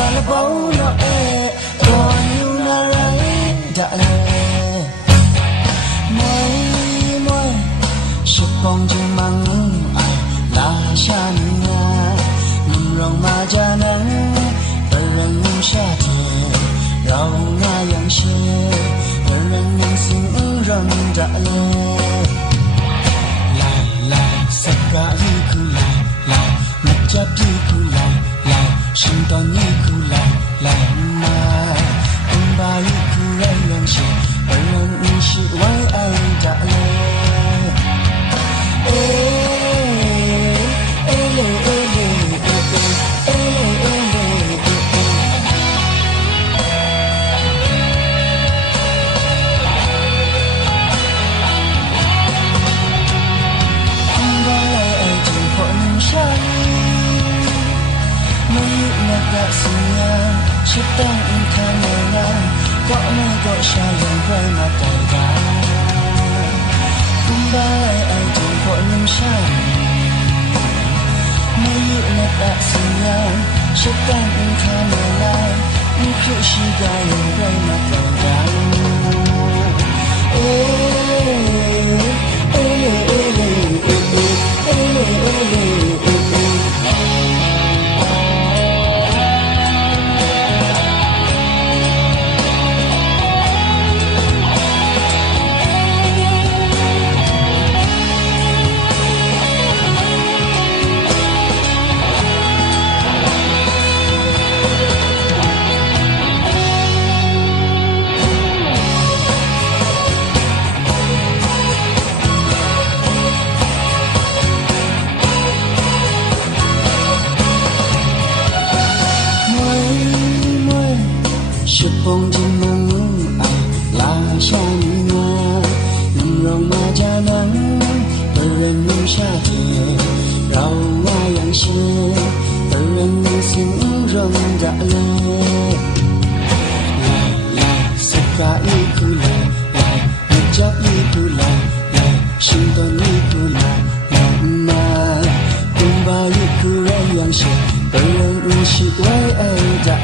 là bầu nó còn yêu na rấy đã môi môi sự bông chim măng ai là cha nha nằm rong mà cha nắng bờ rừng xa thiệt rau nga yang xe bờ rừng nắng sinh rong đã Saka iku lai Majap iku lai Shinton iku lai ma Umba iku lai yang shi Bayan ishi wai ai tak le Sedang engkau menang Kok megok sayang gue mata dah Kembali aja kok nimsan Meyuk letak siang Sedang engkau menang Engkau sayang gue mata dah Bông chim măng ai là cha nha nằm rong mà cha nắng bờ rừng nắng xa thiệt rau hoa yang xe bờ rừng nắng sinh rong đã lai saka iku lai majap iku lai shinton iku lai ma umba iku lai yang xe bờ rừng nắng shi wai ai đã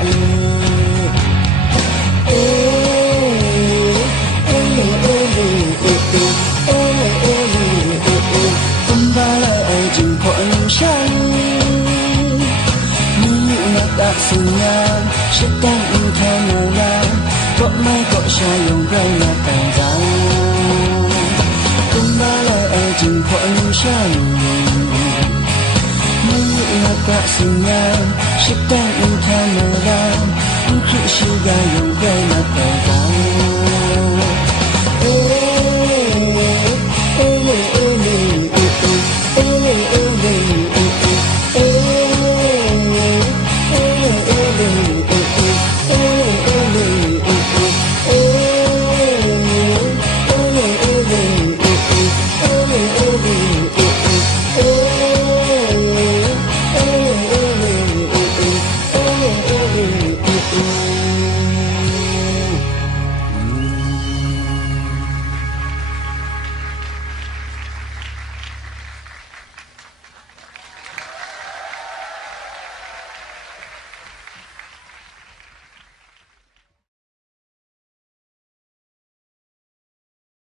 Senyum sedang engkau malam Kok mai kok sayang rela panjang Kembali jumpa insan Melihat tak senyum sedang engkau malam Untuk sayang rela panjang